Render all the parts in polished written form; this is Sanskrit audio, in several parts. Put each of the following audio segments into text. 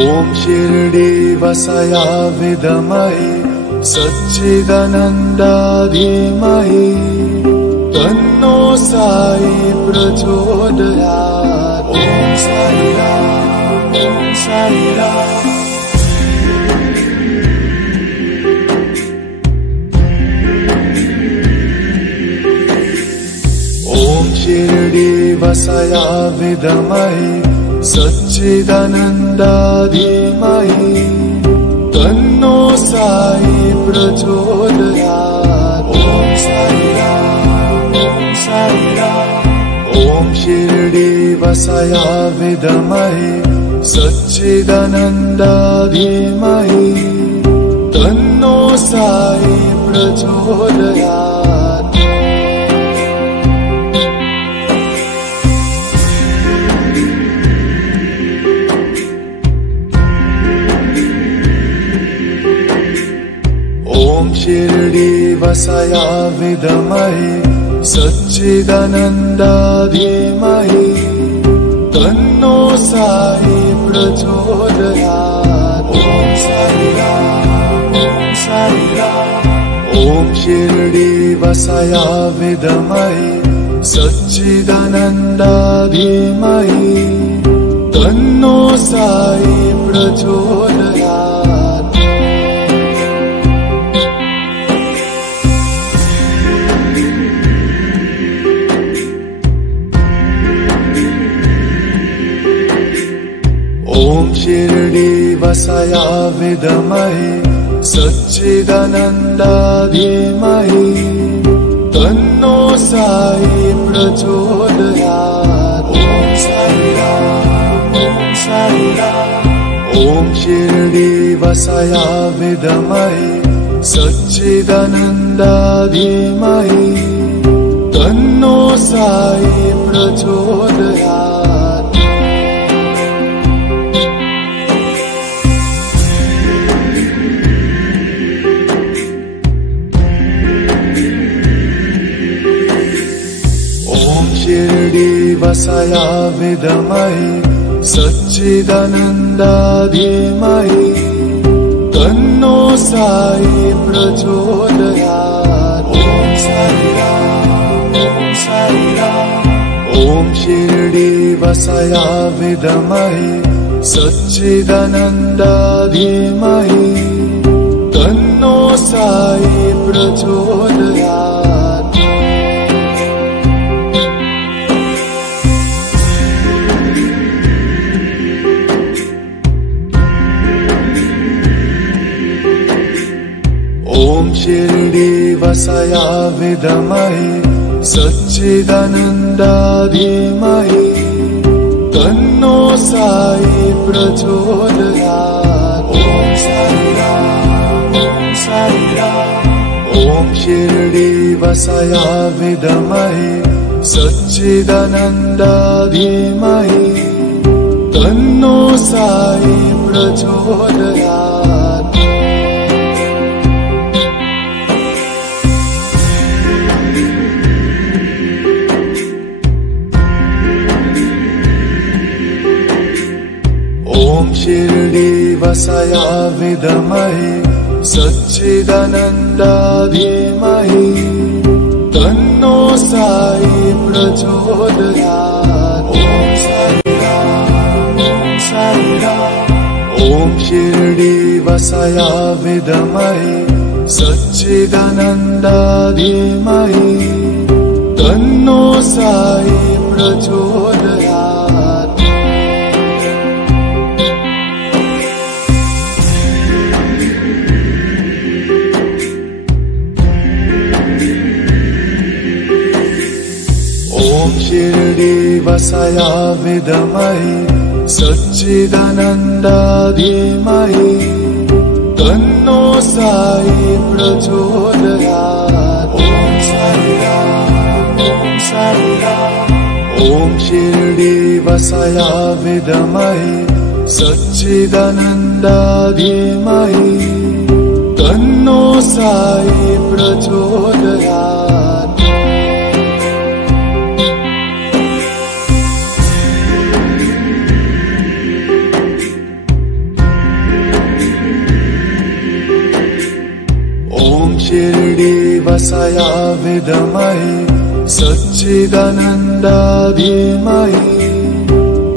ॐ शिरडीवासाय विद्महे सच्चिदानन्दाय धीमहि तन्नो साई प्रचोदयात्। ॐ साई राम, ॐ साई राम। ॐ शिरडीवासाय विद्महे सच्चिदानन्दाय धीमहि तन्नो साई प्रचोदयात्। ॐ साई राम, ॐ साई राम। ॐ शिरडीवासाय विद्महे सच्चिदानन्दाय धीमहि तन्नो साई प्रचोदयात्। ॐ शिरडीवासाय विद्महे सच्चिदानन्दाय धीमहि तन्नो साई प्रचोदयात्। ॐ साई राम, ॐ साई राम। ॐ शिरडीवासाय विद्महे सच्चिदानन्दाय धीमहि तन्नो साई प्रचोदयात्। ॐ शिरडीवासाय विद्महे सच्चिदानन्दाय धीमहि तन्नो साई प्रचोदयात्। ॐ साई राम, ॐ साई राम। ॐ शिरडीवासाय विद्महे सच्चिदानन्दाय धीमहि तन्नो साई प्रचोदयात्। ॐ शिरडीवासाय विद्महे सच्चिदानन्दाय धीमहि तन्नो साई प्रचोदयात्। ॐ साई राम, ॐ साई राम। ॐ शिरडीवासाय विद्महे सच्चिदानन्दाय धीमहि तन्नो साई प्रचोदयात्। ॐ शिरडीवासाय विद्महे सच्चिदानन्दाय धीमहि तन्नो साई प्रचोदयात्। ॐ साई राम, ॐ साई राम। ॐ शिरडीवासाय विद्महे सच्चिदानन्दाय धीमहि तन्नो साई प्रचोदयात्। ॐ शिरडीवासाय विद्महे सच्चिदानन्दाय धीमहि तन्नो साई प्रचोदयात्। ॐ साई राम, ॐ साई राम। ॐ शिरडीवासाय विद्महे सच्चिदानन्दाय धीमहि तन्नो साई प्रचोदयात्। ॐ शिरडीवासाय विद्महे सच्चिदानन्दाय धीमहि तन्नो साई प्रचोदयात्। ॐ साई राम, ॐ साई राम। ॐ शिरडीवासाय विद्महे सच्चिदानन्दाय धीमहि तन्नो साई प्रचोदयात्। ॐ वसया विद्महे सच्चिदानन्दा धीमहि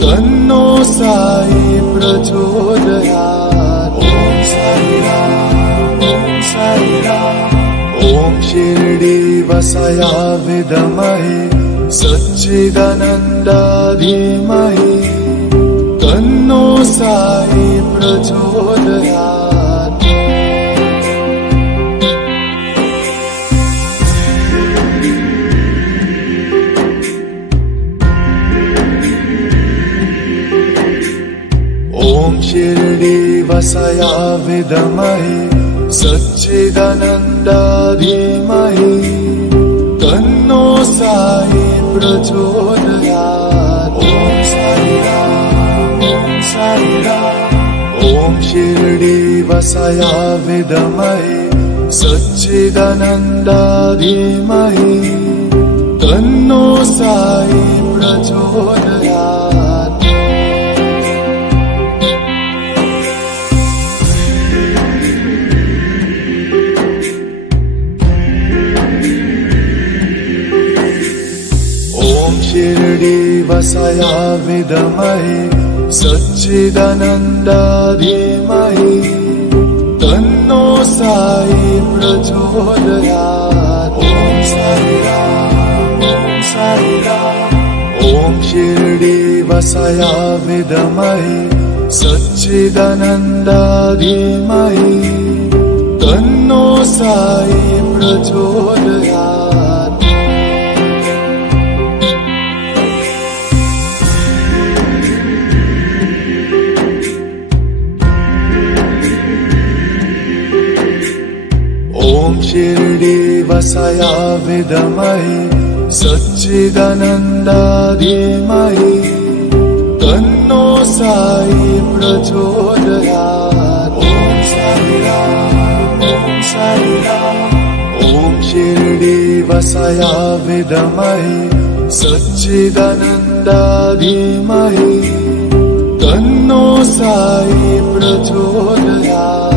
तन्नो साई प्रचोदयात्। ॐ साई राम ॐ शिरडी वसया विद्महे सच्चिदानन्दा धीमहि तन्नो साई प्रचोदयात्। ॐ शिरडी वसया विद्महे सच्चिदानन्दा धीमहि तन्नो साई प्रचोदयात्। ॐ साई राम ॐ शिरडी वसया विद्महे सच्चिदानन्दा धीमहि तन्नो साई प्रचोदयात्। शिरडी वसया विद्महे सच्चिदानन्दा धीमहि तन्नो साई प्रचोदयात्। ॐ साई राम ॐ शिरडी वसया विद्महे सच्चिदानन्दा धीमहि तन्नो साई प्रचोदयात्। ॐ शिरडी वसया विद्महे सच्चिदानन्दा धीमहि तन्नो साई प्रचोदयात्। ॐ साई राम ॐ शिरडी वसया विद्महे सच्चिदानन्दा धीमहि तन्नो साई प्रचोदयात्।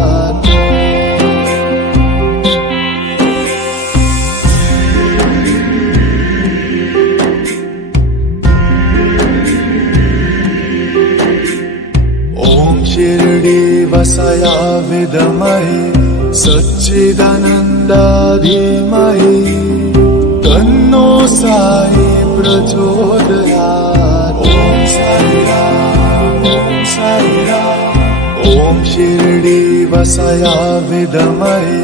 शिरडी वसया विद्महे सच्चिदानन्दा धीमहि तन्नो साई प्रचोदयात्। ॐ साई राम ॐ शिरडी वसया विद्महे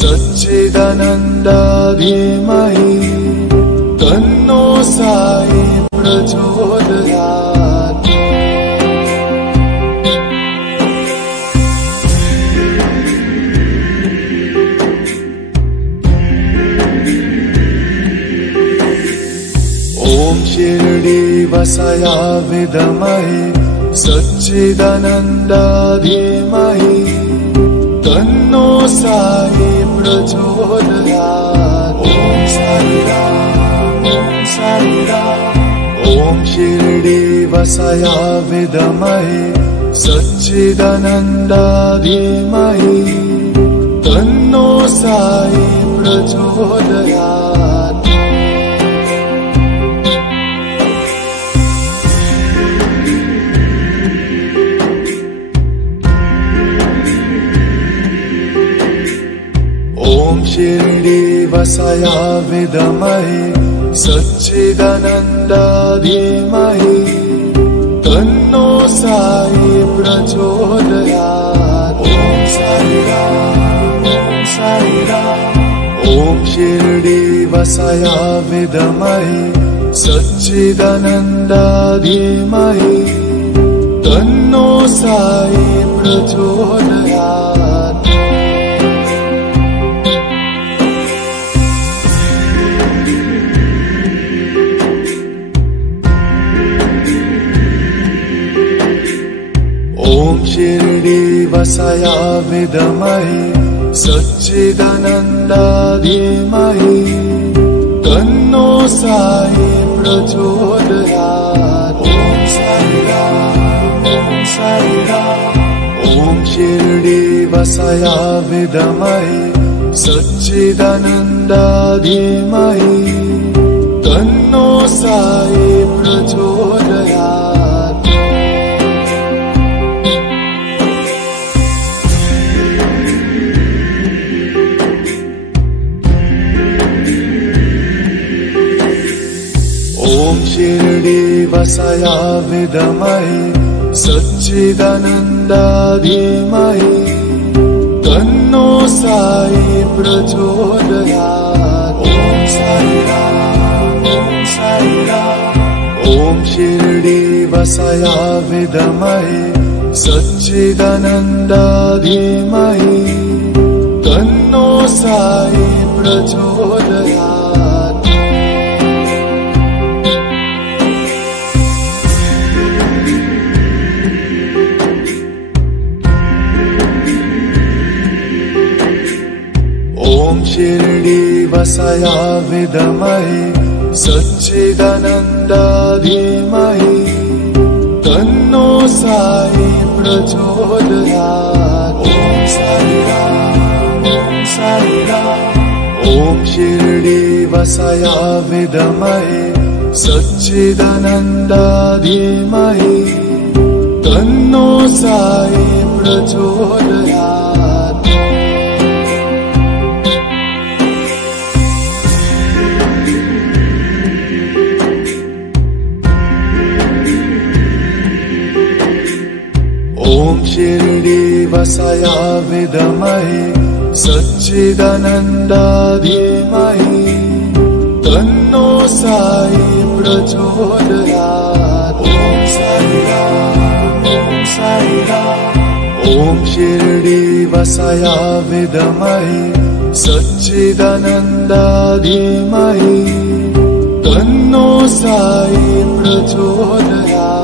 सच्चिदानन्दा धीमहि तन्नो साई प्रचोदयात्। ॐ शिरडी वसया विद्महे सच्चिदानन्दा धीमहि तन्नो साई प्रचोदयात्। ॐ साई राम ॐ शिरडी वसया विद्महे सच्चिदानन्दा धीमहि तन्नो साई प्रचोदयात्। ॐ शिरडी वसया विद्महे सच्चिदानन्दा धीमहि तन्नो साई प्रचोदयात्। ॐ साई राम ॐ शिरडी वसया विद्महे सच्चिदानन्दा धीमहि तन्नो साई प्रचोदयात्। ॐ शिरडी वसया विद्महे सच्चिदानन्दा धीमहि तन्नो साई प्रचोदयात्। ॐ साई राम ॐ शिरडी वसया विद्महे सच्चिदानन्दा धीमहि तन्नो साई प्रचोदयात्। ॐ शिरडीवासाय विद्महे सच्चिदानन्दा धीमहि तन्नो साई प्रचोदयात्। ॐ साई राम, ॐ साई राम। ॐ शिरडीवासाय विद्महे सच्चिदानन्दा धीमहि तन्नो साई प्रचोदयात्। ॐ शिरडीवासाय विद्महे सच्चिदानन्दा धीमहि तन्नो साई प्रचोदयात्। ॐ साई राम, ॐ साई राम। ॐ शिरडीवासाय विद्महे सच्चिदानन्दा धीमहि तन्नो साई प्रचोदयात्। ॐ शिरडीवासाय विद्महे सच्चिदानन्दा धीमहि तन्नो साई प्रचोदयात्। ॐ साई राम, ॐ साई राम। ॐ शिरडीवासाय विद्महे सच्चिदानन्दा धीमहि तन्नो साई प्रचोदयात्।